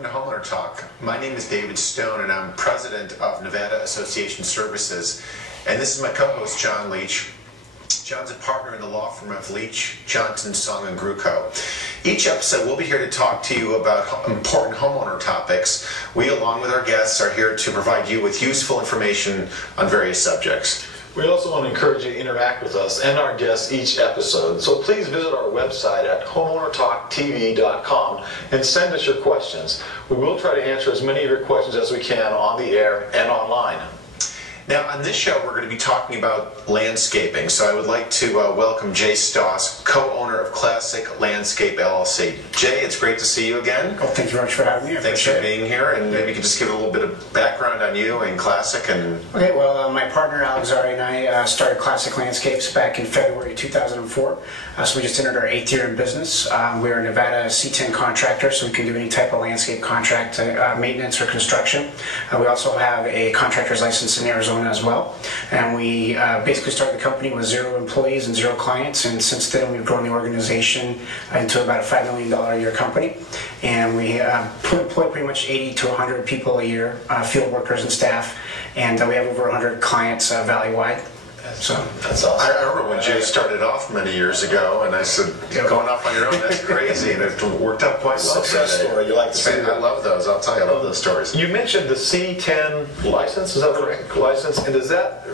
welcome to Homeowner Talk. My name is David Stone and I'm president of Nevada Association Services. And this is my co-host, John Leach. John's a partner in the law firm of Leach, Johnson, Song & Gruco. Each episode, we'll be here to talk to you about important homeowner topics. We, along with our guests, are here to provide you with useful information on various subjects. We also want to encourage you to interact with us and our guests each episode. So please visit our website at homeownertalktv.com and send us your questions. We will try to answer as many of your questions as we can on the air and online. Now, on this show, we're going to be talking about landscaping. So I would like to welcome Jay Stoss, co-owner of Classic Landscape LLC. Jay, it's great to see you again. Well, thank you very much for having me. Thanks for being here. And maybe you could just give a little bit of background on you and Classic. Okay, well, my partner Alex Zari and I started Classic Landscapes back in February 2004. So we just entered our 8th year in business. We're a Nevada C10 contractor, so we can do any type of landscape contract, maintenance or construction. We also have a contractor's license in Arizona as well. And we basically started the company with 0 employees and 0 clients. And since then, we've grown the organization into about a $5 million a year company. And we employ pretty much 80 to 100 people a year, field workers and staff. And we have over 100 clients valley-wide. So that's awesome. I remember when Jay started off many years ago, and I said, "Going off on your own, that's crazy," and it worked out quite well. Success story. You like to see that? I love those. I'll tell you, I love those stories. You mentioned the C10 license. Is that correct? License, and does that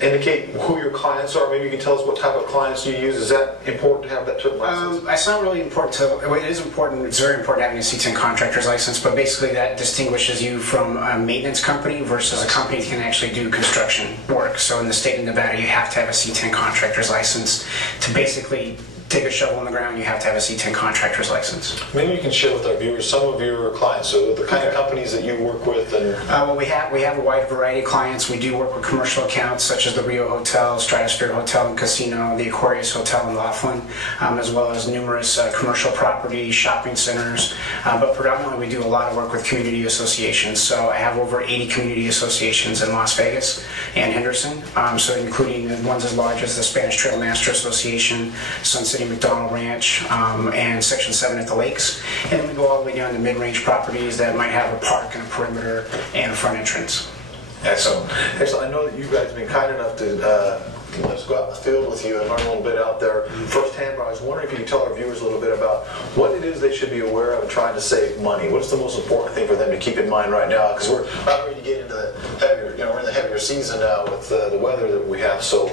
indicate who your clients are? Maybe you can tell us what type of clients you use. Is that important to have that certain license? It's not really important to. Well, it is important. It's very important having a C10 contractor's license, but basically that distinguishes you from a maintenance company versus a company that can actually do construction work. So in the state of Nevada, you have to have a C10 contractor's license to basically dig a shovel in the ground. You have to have a C10 contractor's license. Maybe you can share with our viewers some of your clients, so the kind of companies that you work with. And well, we have a wide variety of clients. We do work with commercial accounts such as the Rio Hotel, Stratosphere Hotel and Casino, the Aquarius Hotel in Laughlin, as well as numerous commercial properties, shopping centers. But predominantly, we do a lot of work with community associations. So I have over 80 community associations in Las Vegas and Henderson, so including ones as large as the Spanish Trail Master Association, Sunset McDonald Ranch, and Section 7 at the lakes. And then we go all the way down to mid-range properties that might have a park and a perimeter and a front entrance. Excellent. Excellent. I know that you guys have been kind enough to let us go out in the field with you and learn a little bit out there firsthand, but I was wondering if you could tell our viewers a little bit about what it is they should be aware of in trying to save money. What's the most important thing for them to keep in mind right now? Because we're about ready to get into the heavier, we're in the heavier season now with the weather that we have. So.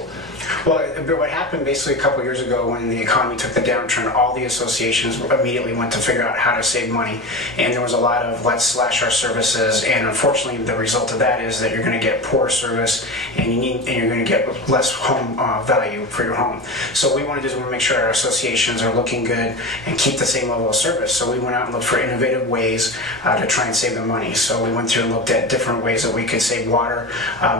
Well, what happened basically a couple of years ago when the economy took the downturn, all the associations immediately went to figure out how to save money. And there was a lot of let's slash our services, and unfortunately the result of that is that you're going to get poor service and you're going to get less home value for your home. So what we want to do is we want to make sure our associations are looking good and keep the same level of service. So we went out and looked for innovative ways to try and save them money. So we went through and looked at different ways that we could save water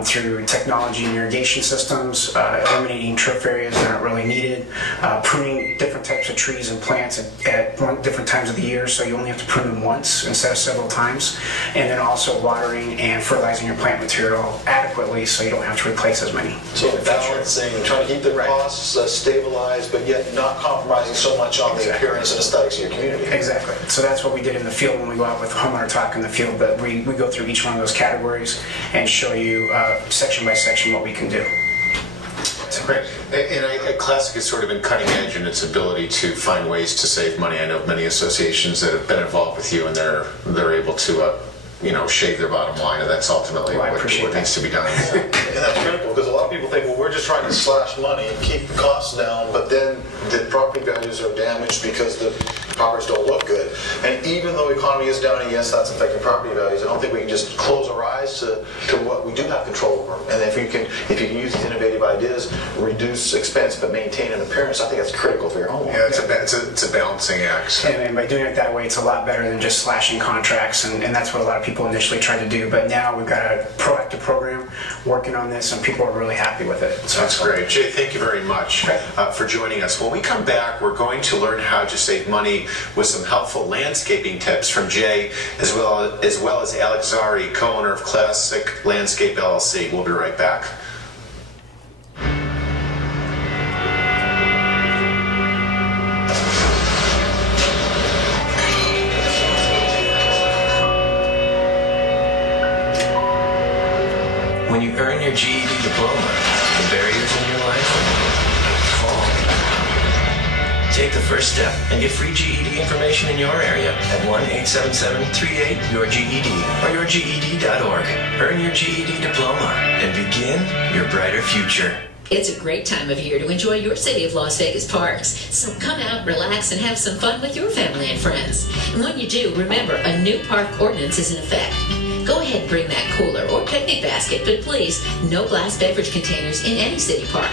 through technology and irrigation systems, eliminating turf areas that aren't really needed, pruning different types of trees and plants at different times of the year, so you only have to prune them once instead of several times, and then also watering and fertilizing your plant material adequately so you don't have to replace as many. So balancing, trying to keep the costs stabilized, but yet not compromising so much on the appearance and aesthetics of your community. Exactly. So that's what we did in the field when we go out with Homeowner Talk in the field, but we go through each one of those categories and show you section by section what we can do. That's great. And Classic has sort of been cutting edge in its ability to find ways to save money. I know many associations that have been involved with you, and they're able to shave their bottom line, and that's ultimately what needs to be done. And that's critical, because a lot of people think, well, we're just trying to slash money and keep the costs down, but then the property values are damaged because the properties don't look good. And even though the economy is down, and yes, that's affecting property values, I don't think we can just close our eyes to what we do have control over. And if you can use these innovative ideas, reduce expense but maintain an appearance, I think that's critical for your home. Yeah, it's a balancing act. And by doing it that way, it's a lot better than just slashing contracts, and that's what a lot of people initially tried to do. But now we've got a proactive program working on this, and people are really happy with it. So that's great. Jay, thank you very much for joining us. When we come back, we're going to learn how to save money with some helpful landscaping tips from Jay, as well as Alex Zari, co-owner of Classic Landscape LLC. We'll be right back. your GED diploma, the barriers in your life fall. Take the first step and get free GED information in your area at 1-877-38-YOUR-GED or yourged.org. Earn your GED diploma and begin your brighter future. It's a great time of year to enjoy your City of Las Vegas parks. So come out, relax, and have some fun with your family and friends. And when you do, remember, a new park ordinance is in effect. Go ahead and bring that cooler or picnic basket, but please, no glass beverage containers in any city park.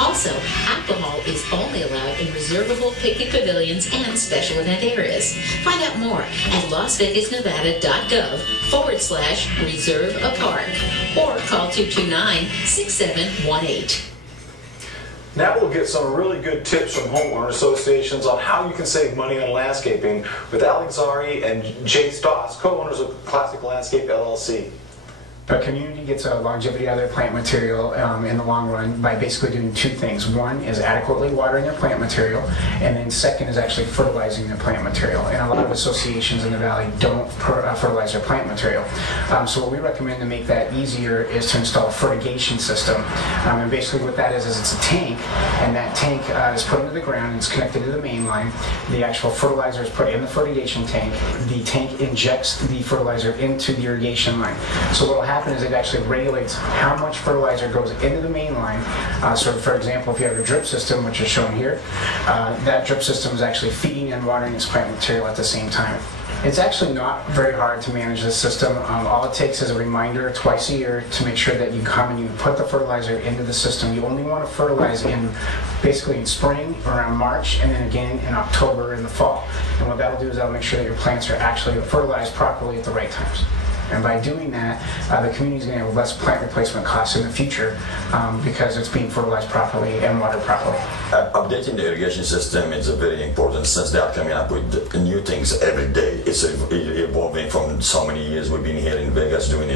Also, alcohol is only allowed in reservable picnic pavilions and special event areas. Find out more at lasvegasnevada.gov/reserve-a-park or call 229-6718. Now we'll get some really good tips from homeowner associations on how you can save money on landscaping with Alex Zari and Jay Stoss, co-owners of Classic Landscape LLC. A community gets a longevity out of their plant material in the long run by basically doing two things. One is adequately watering their plant material, and then second is actually fertilizing their plant material. And a lot of associations in the valley don't fertilize their plant material. So what we recommend to make that easier is to install a fertigation system. And basically what that is it's a tank, and that tank is put into the ground and it's connected to the main line. The actual fertilizer is put in the fertigation tank. The tank injects the fertilizer into the irrigation line. So what will happen is it actually regulates how much fertilizer goes into the main line. So for example, if you have a drip system, which is shown here, that drip system is actually feeding and watering its plant material at the same time. It's actually not very hard to manage this system. All it takes is a reminder twice a year to make sure that you come and you put the fertilizer into the system. You only want to fertilize basically in spring, around March, and then again in October in the fall. And what that'll do is that'll make sure that your plants are actually fertilized properly at the right times. And by doing that, the community is going to have less plant replacement costs in the future because it's being fertilized properly and watered properly. Updating the irrigation system is very important since they are coming up with new things every day. It's evolving from so many years. We've been here in Vegas doing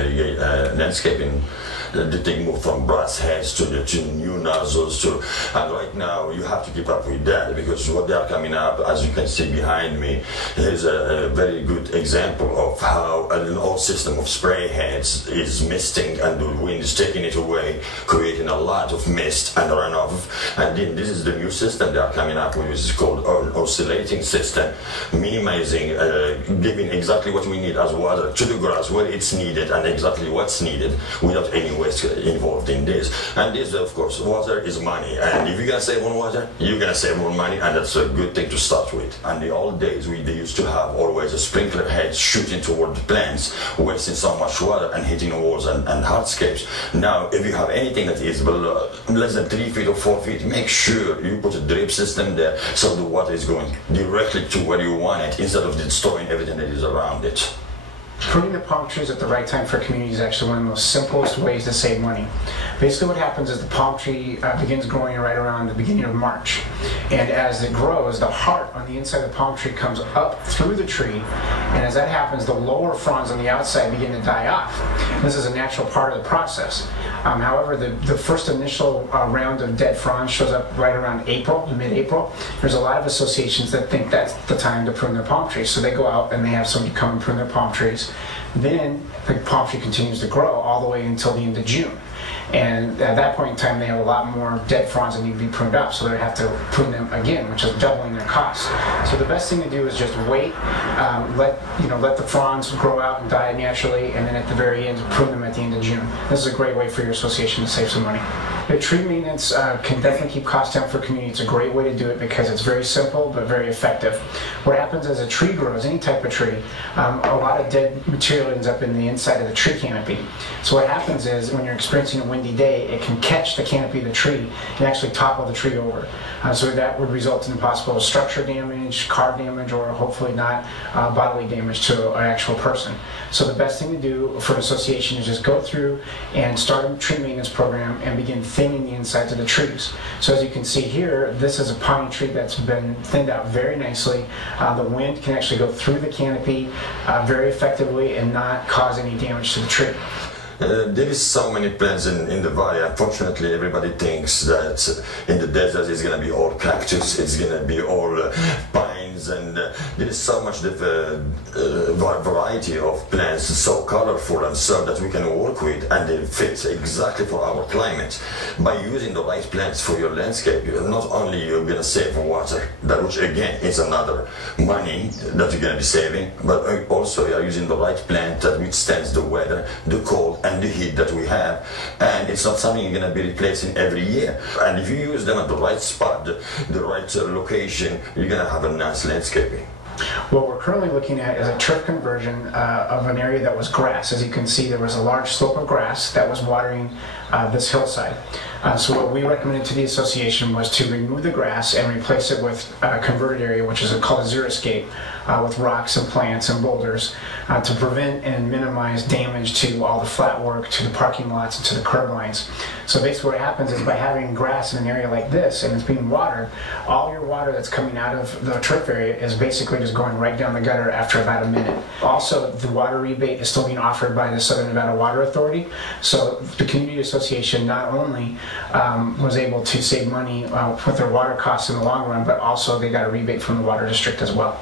landscaping. They move from brass heads to new nozzles and right now you have to keep up with that because what they are coming up, as you can see behind me, is a very good example of how an old system of spray heads is misting and the wind is taking it away, creating a lot of mist and runoff. And then this is the new system they are coming up with, which is called an oscillating system, minimizing, giving exactly what we need as water to the grass where it's needed and exactly what's needed without any waste involved in this. And this, of course, water is money, and if you're gonna save on water, you're gonna save more money, and that's a good thing to start with. And the old days they used to have always a sprinkler head shooting toward the plants, wasting so much water and hitting walls and hardscapes. Now if you have anything that is below, less than 3 feet or 4 feet, make sure you put a drip system there so the water is going directly to where you want it instead of destroying everything that is around it. Pruning the palm trees at the right time for a community is actually one of the most simplest ways to save money. Basically what happens is the palm tree begins growing right around the beginning of March. And as it grows, the heart on the inside of the palm tree comes up through the tree. And as that happens, the lower fronds on the outside begin to die off. This is a natural part of the process. However, the first initial round of dead fronds shows up right around April, mid-April. There's a lot of associations that think that's the time to prune their palm trees. So they go out and they have somebody come and prune their palm trees. Then the palm tree continues to grow all the way until the end of June. And at that point in time, they have a lot more dead fronds that need to be pruned up, so they have to prune them again, which is doubling their cost. So the best thing to do is just wait, let the fronds grow out and die naturally, and then at the very end, prune them at the end of June. This is a great way for your association to save some money. The tree maintenance can definitely keep costs down for community. It's a great way to do it because it's very simple but very effective. What happens as a tree grows, any type of tree, a lot of dead material ends up in the inside of the tree canopy. So what happens is when you're experiencing a windy day, it can catch the canopy of the tree and actually topple the tree over. So that would result in possible structure damage, car damage, or hopefully not bodily damage to an actual person. So the best thing to do for an association is just go through and start a tree maintenance program and begin thinning the insides of the trees. So as you can see here, this is a pine tree that's been thinned out very nicely. The wind can actually go through the canopy very effectively and not cause any damage to the tree. There is so many plants in the valley. Unfortunately, everybody thinks that in the desert it's going to be all cactus, it's going to be all pines things, and there is so much variety of plants, so colorful and so that we can work with, and they fit exactly for our climate. By using the right plants for your landscape, not only you're going to save water, that which again is another money that you're going to be saving, but also you are using the right plant that withstands the weather, the cold, and the heat that we have, and it's not something you're going to be replacing every year. And if you use them at the right spot, the right location, you're going to have a nice landscaping. What we're currently looking at is a turf conversion of an area that was grass. As you can see, there was a large slope of grass that was watering this hillside. So what we recommended to the association was to remove the grass and replace it with a converted area, which is called a xeriscape, with rocks and plants and boulders to prevent and minimize damage to all the flat work, to the parking lots, and to the curb lines. So basically what happens is by having grass in an area like this and it's being watered, all your water that's coming out of the turf area is basically just going right down the gutter after about a minute. Also, the water rebate is still being offered by the Southern Nevada Water Authority. So the community association not only was able to save money with their water costs in the long run, but also they got a rebate from the water district as well.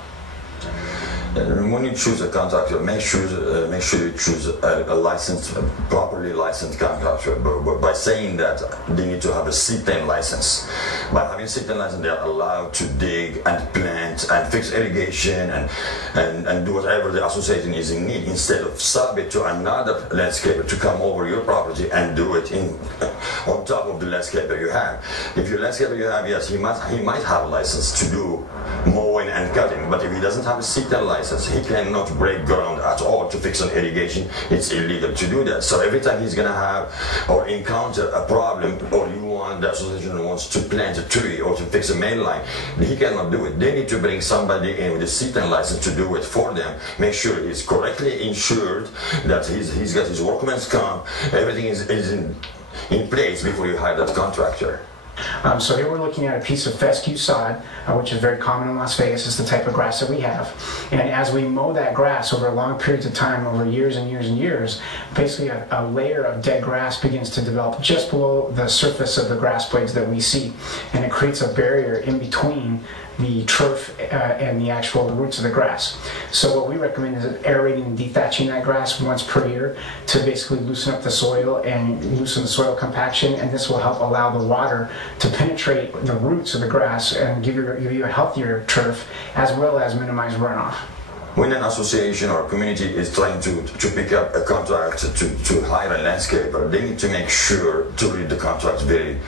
When you choose a contractor, make sure you choose a licensed, properly licensed contractor. But by saying that, they need to have a C10 license. By having a C10 license, they are allowed to dig and plant and fix irrigation and do whatever the association is in need, instead of sub it to another landscaper to come over your property and do it on top of the landscaper you have. If your landscaper you have, yes, he might have a license to do mowing and cutting, but if he doesn't have a C10 license, he cannot break ground at all to fix an irrigation. It's illegal to do that. So every time he's going to have or encounter a problem, or the association wants to plant a tree or to fix a main line, he cannot do it. They need to bring somebody in with a C10 license to do it for them. Make sure he's correctly insured, that he's got his workman's comp, everything is in place before you hire that contractor. So here we're looking at a piece of fescue sod, which is very common in Las Vegas. It's the type of grass that we have. And as we mow that grass over long periods of time, over years and years and years, basically a layer of dead grass begins to develop just below the surface of the grass blades that we see. And it creates a barrier in between the turf and the roots of the grass. So what we recommend is aerating and dethatching that grass once per year to basically loosen up the soil and loosen the soil compaction, and this will help allow the water to penetrate the roots of the grass and give you a healthier turf, as well as minimize runoff. When an association or a community is trying to pick up a contract to hire a landscaper, they need to make sure to read the contract very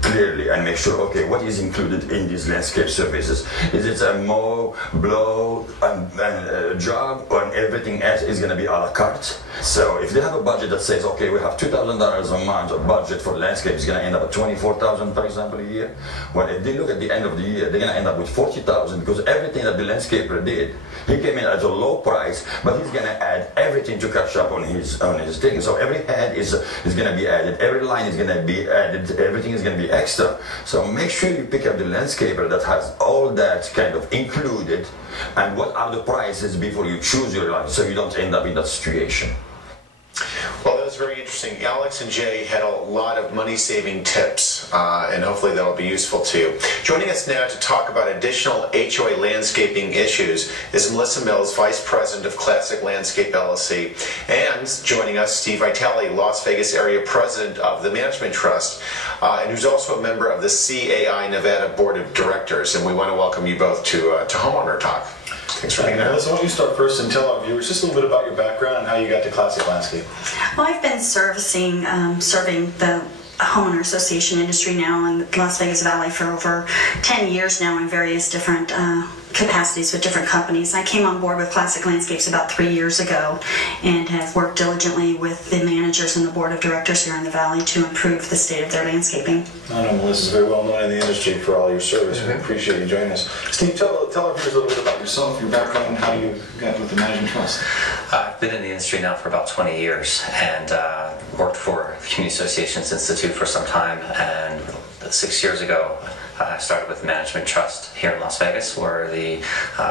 clearly and make sure, okay, what is included in these landscape services? Is it a mow, blow, and a job, or everything else is going to be a la carte? So if they have a budget that says, okay, we have $2,000 a month of budget for landscape, it's going to end up at $24,000, for example, a year. Well, if they look at the end of the year, they're going to end up with $40,000, because everything that the landscaper did, he came in at a low price, but he's going to add everything to catch up on his thing. So every head is going to be added, every line is going to be added, everything is going to be extra. So make sure you pick up the landscaper that has all that kind of included, and what are the prices before you choose your line, so you don't end up in that situation. Well, that was very interesting. Alex and Jay had a lot of money-saving tips, and hopefully that'll be useful to you. Joining us now to talk about additional HOA landscaping issues is Melissa Mills, Vice President of Classic Landscape LLC, and joining us, Steve Vitale, Las Vegas Area President of the Management Trust, and who's also a member of the CAI Nevada Board of Directors. And we want to welcome you both to Homeowner Talk. Thanks for being here. Melissa, why don't you start first and tell our viewers just a little bit about your background and how you got to Classic Landscape. Well, I've been serving the homeowner association industry now in Las Vegas Valley for over 10 years now in various different capacities with different companies. I came on board with Classic Landscapes about 3 years ago and have worked diligently with the managers and the board of directors here in the valley to improve the state of their landscaping. I know Melissa's very well known in the industry for all your service. We appreciate you joining us. Steve, tell our viewers a little bit about yourself, your background, and how you got with the Management Trust. I've been in the industry now for about 20 years and worked for the Community Associations Institute for some time, and 6 years ago I started with Management Trust here in Las Vegas. We're the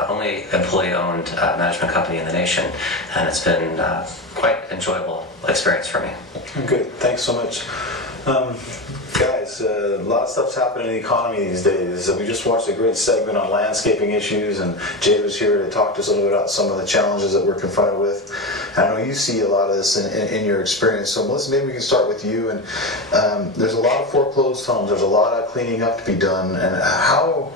only employee-owned management company in the nation, and it's been quite an enjoyable experience for me. Good, thanks so much. Guys, Alex, a lot of stuff's happening in the economy these days. We just watched a great segment on landscaping issues, and Jay was here to talk to us a little bit about some of the challenges that we're confronted with. And I know you see a lot of this in your experience. So Melissa, maybe we can start with you. And there's a lot of foreclosed homes. There's a lot of cleaning up to be done. And how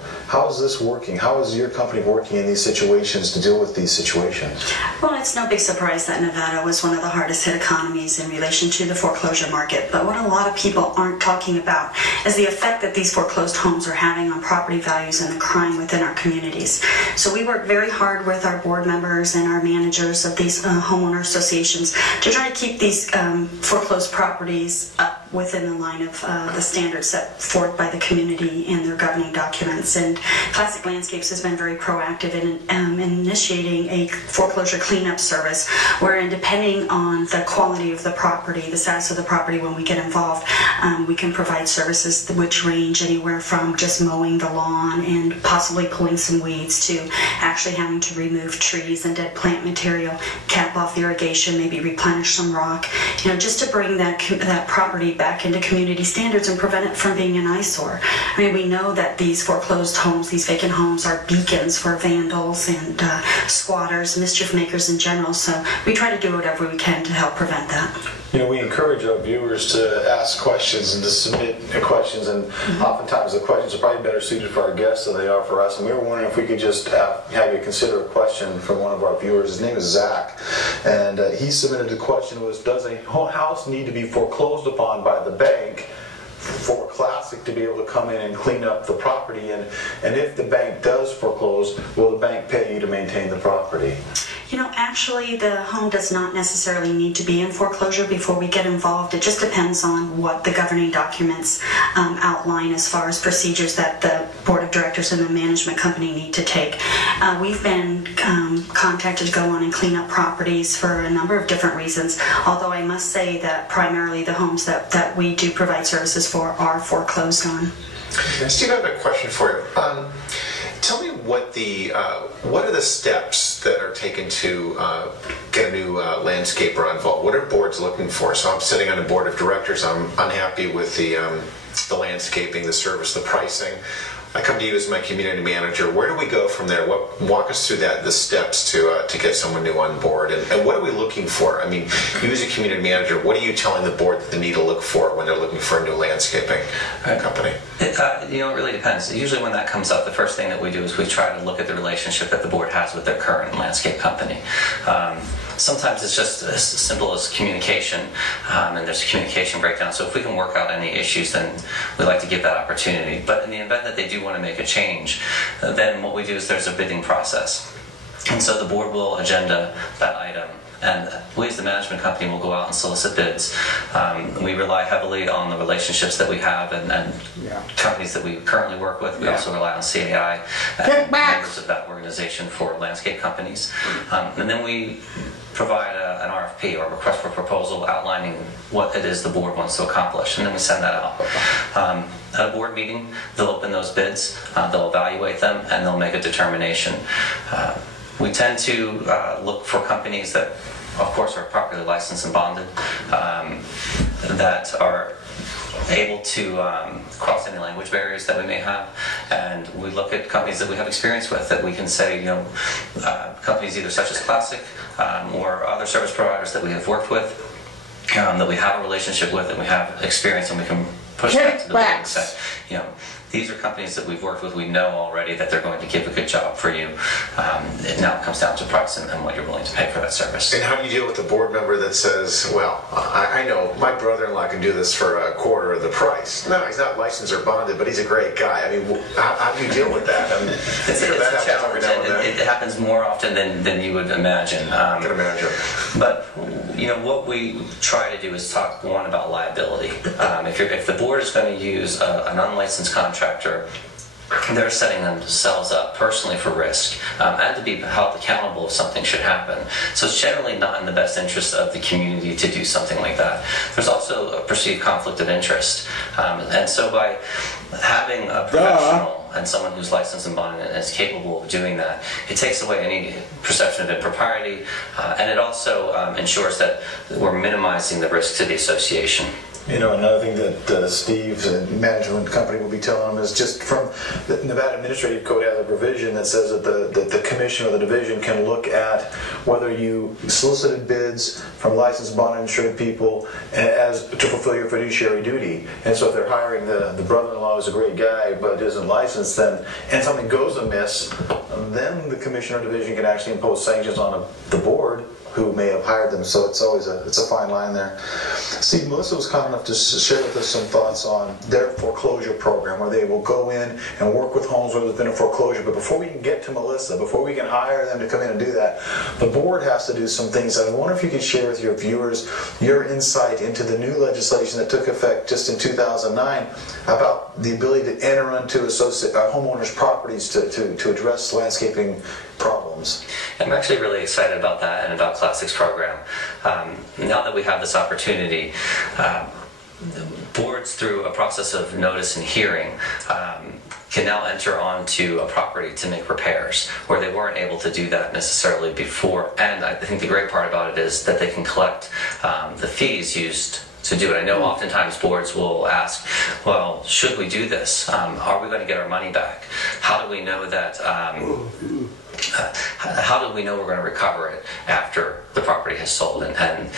is this working? How is your company working in these situations to deal with these situations? Well, it's no big surprise that Nevada was one of the hardest hit economies in relation to the foreclosure market. But what a lot of people aren't talking about is the effect that these foreclosed homes are having on property values and the crime within our communities. So we work very hard with our board members and our managers of these homeowner associations to try to keep these foreclosed properties up within the line of the standards set forth by the community and their governing documents. And Classic Landscapes has been very proactive in initiating a foreclosure cleanup service, wherein depending on the quality of the property, the status of the property when we get involved, we can provide services which range anywhere from just mowing the lawn and possibly pulling some weeds to actually having to remove trees and dead plant material, cap off the irrigation, maybe replenish some rock, just to bring that property back into community standards and prevent it from being an eyesore. I mean, we know that these foreclosed homes, these vacant homes, are beacons for vandals and squatters, mischief makers in general, so we try to do whatever we can to help prevent that. We encourage our viewers to ask questions and to submit questions, and oftentimes the questions are probably better suited for our guests than they are for us. And we were wondering if we could just have you consider a question from one of our viewers. His name is Zach, and he submitted the question was, does a house need to be foreclosed upon by the bank for Classic to be able to come in and clean up the property? And if the bank does foreclose, will the bank pay you to maintain the property? Actually, the home does not necessarily need to be in foreclosure before we get involved. It just depends on what the governing documents outline as far as procedures that the board of directors and the management company need to take. We've been contacted to go on and clean up properties for a number of different reasons, although I must say that primarily the homes that we do provide services for are foreclosed on. Steve, I have a question for you. Tell me what are the steps that are taken to get a new landscaper involved? What are boards looking for? So I'm sitting on a board of directors. I'm unhappy with the landscaping, the service, the pricing. I come to you as my community manager. Where do we go from there? Walk us through the steps to get someone new on board, and what are we looking for? I mean, you as a community manager, what are you telling the board that they need to look for when they're looking for a new landscaping company? It really depends. Usually when that comes up, the first thing that we do is we try to look at the relationship that the board has with their current landscape company. Sometimes it's just as simple as communication, and there's a communication breakdown. So if we can work out any issues, then we like to give that opportunity. But in the event that they do want to make a change, then what we do is there's a bidding process. And so the board will agenda that item, and we as the management company will go out and solicit bids. We rely heavily on the relationships that we have and companies that we currently work with. We also rely on CAI and members of that organization for landscape companies. And then we provide an RFP, or request for proposal, outlining what it is the board wants to accomplish, and then we send that out. At a board meeting, they'll open those bids, they'll evaluate them, and they'll make a determination. We tend to look for companies that, of course, are properly licensed and bonded, that are able to cross any language barriers that we may have, and we look at companies that we have experience with, that we can say, companies either such as Classic or other service providers that we have worked with, that we have a relationship with, and we have experience, and we can push that to the board and say, these are companies that we've worked with, we know already that they're going to give a good job for you. Now it comes down to price and what you're willing to pay for that service. And how do you deal with the board member that says, well, I know my brother-in-law can do this for a quarter of the price? No, he's not licensed or bonded, but he's a great guy. I mean, how do you deal with that? It's a challenge, and it happens more often than you would imagine. I can imagine. But what we try to do is talk about liability. If the board is going to use an unlicensed contractor, they're setting themselves up personally for risk, and to be held accountable if something should happen. So it's generally not in the best interest of the community to do something like that. There's also a perceived conflict of interest, and so by having a professional and someone who's licensed and bonded and is capable of doing that, it takes away any perception of impropriety, and it also ensures that we're minimizing the risk to the association. You know, another thing that Steve's management company will be telling them is just from the Nevada Administrative Code has a provision that says that the commission or the division can look at whether you solicited bids from licensed bond insured people as to fulfill your fiduciary duty. And so if they're hiring the brother-in-law who's a great guy but isn't licensed, then and something goes amiss, then the commission or division can actually impose sanctions on the board who may have hired them. So it's always it's a fine line there. Steve, Melissa was kind enough to share with us some thoughts on their foreclosure program, where they will go in and work with homes where there's been a foreclosure. But before we can get to Melissa, before we can hire them to come in and do that, the board has to do some things. I wonder if you could share with your viewers your insight into the new legislation that took effect just in 2009 about the ability to enter into homeowners' properties to address landscaping problems. I'm actually really excited about that and about Classics program. Now that we have this opportunity, boards through a process of notice and hearing can now enter onto a property to make repairs where they weren't able to do that necessarily before. And I think the great part about it is that they can collect the fees used to do it. I know oftentimes boards will ask, well, should we do this? Are we going to get our money back? How do we know that? How do we know we're going to recover it after the property has sold? And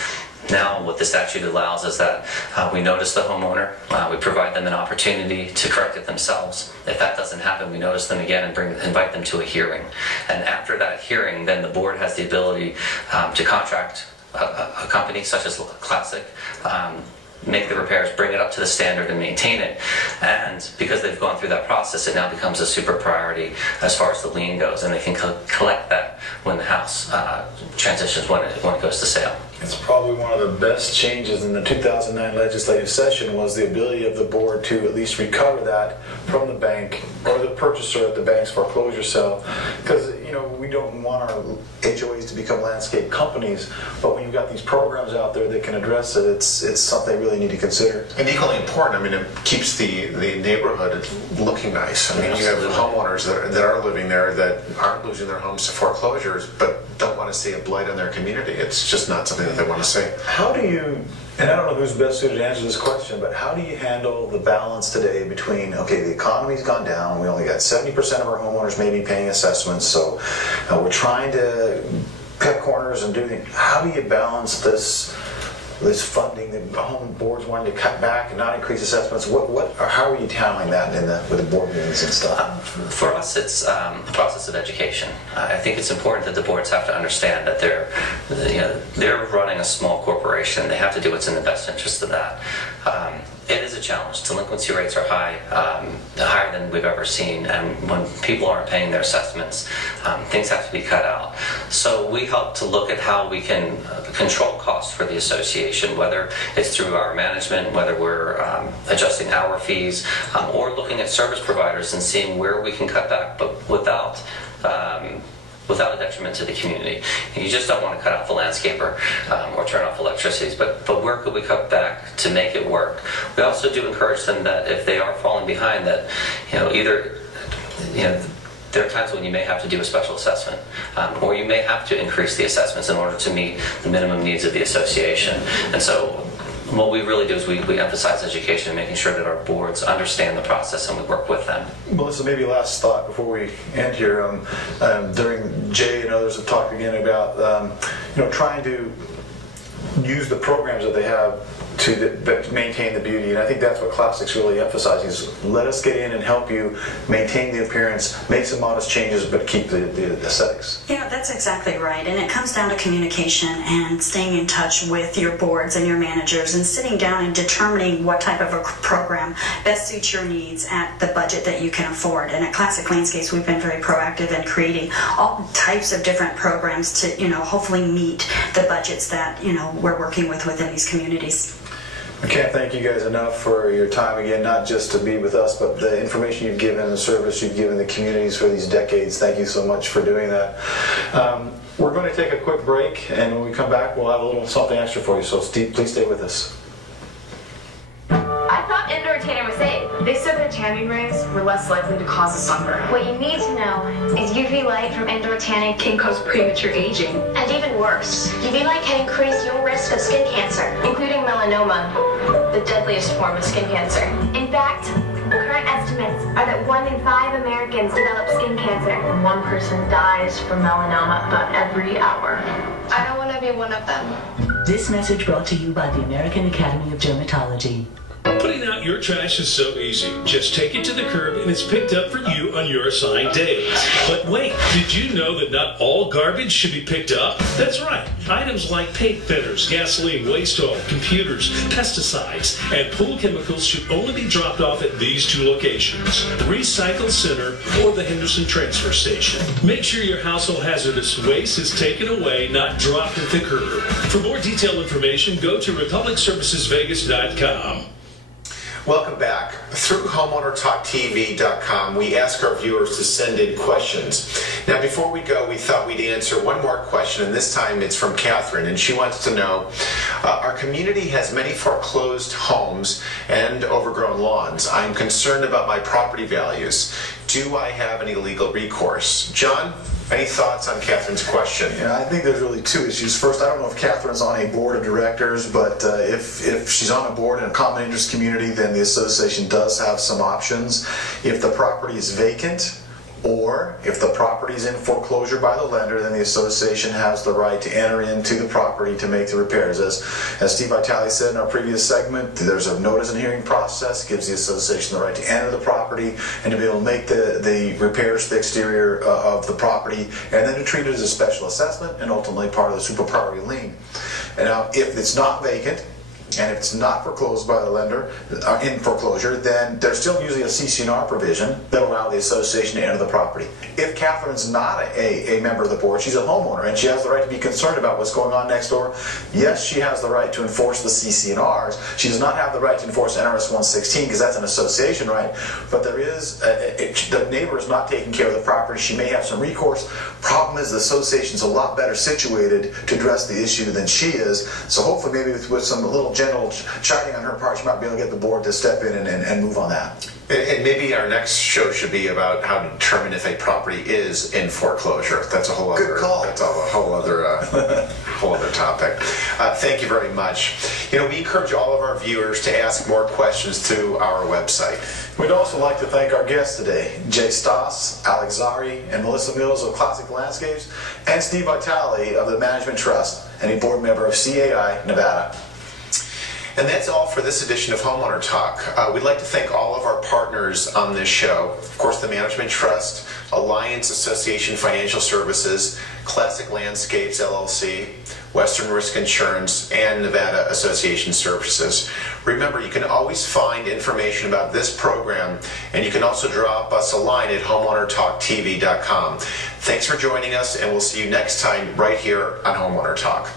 now what the statute allows is that we notice the homeowner, we provide them an opportunity to correct it themselves. If that doesn't happen, we notice them again and invite them to a hearing. And after that hearing, then the board has the ability to contract a company such as Classic, make the repairs, bring it up to the standard and maintain it. And because they've gone through that process, it now becomes a super priority as far as the lien goes, and they can collect that when the house transitions, when it goes to sale. It's probably one of the best changes in the 2009 legislative session was the ability of the board to at least recover that from the bank or the purchaser at the bank's foreclosure sale. Because, you know, we don't want our HOAs to become landscape companies, but when you've got these programs out there that can address it, it's something they really need to consider. And equally important, I mean, it keeps the neighborhood looking nice. I mean, you have homeowners that are living there that aren't losing their homes to foreclosures, but don't want to see a blight on their community. It's just not something that they want to see. How do you, and I don't know who's best suited to answer this question, but how do you handle the balance today between, okay, the economy's gone down, we only got 70% of our homeowners maybe paying assessments, so we're trying to cut corners and do things. How do you balance this funding that home boards wanting to cut back and not increase assessments? How are you handling that with the board meetings and stuff? For us, it's a process of education. I think it's important that the boards have to understand that they're running a small corporation. They have to do what's in the best interest of that. It is a challenge. Delinquency rates are high, higher than we've ever seen, and when people aren't paying their assessments, things have to be cut out. So we help to look at how we can control costs for the association, whether it's through our management, whether we're adjusting our fees, or looking at service providers and seeing where we can cut back, but without a detriment to the community. And you just don't want to cut out the landscaper or turn off electricity, but where could we cut back to make it work? We also do encourage them that if they are falling behind, that there are times when you may have to do a special assessment, or you may have to increase the assessments in order to meet the minimum needs of the association. And so what we really do is we emphasize education, making sure that our boards understand the process and we work with them. Melissa, maybe last thought before we end here. During Jay and others have talked again about trying to use the programs that they have to maintain the beauty, and I think that's what Classics really emphasizes. Let us get in and help you maintain the appearance, make some modest changes, but keep the aesthetics. Yeah, that's exactly right, and it comes down to communication and staying in touch with your boards and your managers and sitting down and determining what type of a program best suits your needs at the budget that you can afford. And at Classic Landscapes, we've been very proactive in creating all types of different programs to hopefully meet the budgets that we're working with within these communities. I can't thank you guys enough for your time again, not just to be with us, but the information you've given and the service you've given the communities for these decades. Thank you so much for doing that. We're going to take a quick break, and when we come back, we'll have a little something extra for you. So Steve, please stay with us. I thought indoor tanning was safe. They said that tanning rings were less likely to cause a sunburn. What you need to know is UV light from indoor tanning can cause premature aging. And even worse, UV light can increase your risk of skin cancer, including melanoma, the deadliest form of skin cancer. In fact, current estimates are that 1 in 5 Americans develop skin cancer. And 1 person dies from melanoma about every hour. I don't want to be one of them. This message brought to you by the American Academy of Dermatology. Putting out your trash is so easy. Just take it to the curb and it's picked up for you on your assigned days. But wait, did you know that not all garbage should be picked up? That's right. Items like paint thinners, gasoline, waste oil, computers, pesticides, and pool chemicals should only be dropped off at these 2 locations, the Recycle Center or the Henderson Transfer Station. Make sure your household hazardous waste is taken away, not dropped at the curb. For more detailed information, go to republicservicesvegas.com. Welcome back. Through HomeownerTalkTV.com, we ask our viewers to send in questions. Now, before we go, we thought we'd answer one more question, and this time it's from Catherine, and she wants to know, our community has many foreclosed homes and overgrown lawns. I'm concerned about my property values. Do I have any legal recourse? John? Any thoughts on Catherine's question? Yeah, I think there's really 2 issues. First, I don't know if Catherine's on a board of directors, but if she's on a board in a common interest community, then the association does have some options. If the property is vacant, or if the property is in foreclosure by the lender, then the association has the right to enter into the property to make the repairs. As Steve Vitale said in our previous segment, there's a notice and hearing process, gives the association the right to enter the property and to be able to make the repairs to the exterior of the property, and then to treat it as a special assessment and ultimately part of the super priority lien. And now, if it's not vacant, and if it's not foreclosed by the lender, in foreclosure, then there's still usually a CC&R provision that will allow the association to enter the property. If Catherine's not a member of the board, she's a homeowner, and she has the right to be concerned about what's going on next door, yes, she has the right to enforce the CC&Rs. She does not have the right to enforce NRS 116 because that's an association right, but there is, the neighbor is not taking care of the property. She may have some recourse. Problem is the association's a lot better situated to address the issue than she is, so hopefully maybe with some little general chiding on her part, she might be able to get the board to step in and move on that. And maybe our next show should be about how to determine if a property is in foreclosure. That's a whole other. Good call. That's a whole other topic. Thank you very much. You know, we encourage all of our viewers to ask more questions through our website. We'd also like to thank our guests today, Jay Stoss, Alex Zari, and Melissa Mills of Classic Landscapes, and Steve Vitale of the Management Trust, and a board member of CAI Nevada. And that's all for this edition of Homeowner Talk. We'd like to thank all of our partners on this show. Of course, the Management Trust, Alliance Association Financial Services, Classic Landscapes LLC, Western Risk Insurance, and Nevada Association Services. Remember, you can always find information about this program, and you can also drop us a line at HomeownerTalkTV.com. Thanks for joining us, and we'll see you next time right here on Homeowner Talk.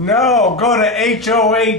No, go to HOATV.co.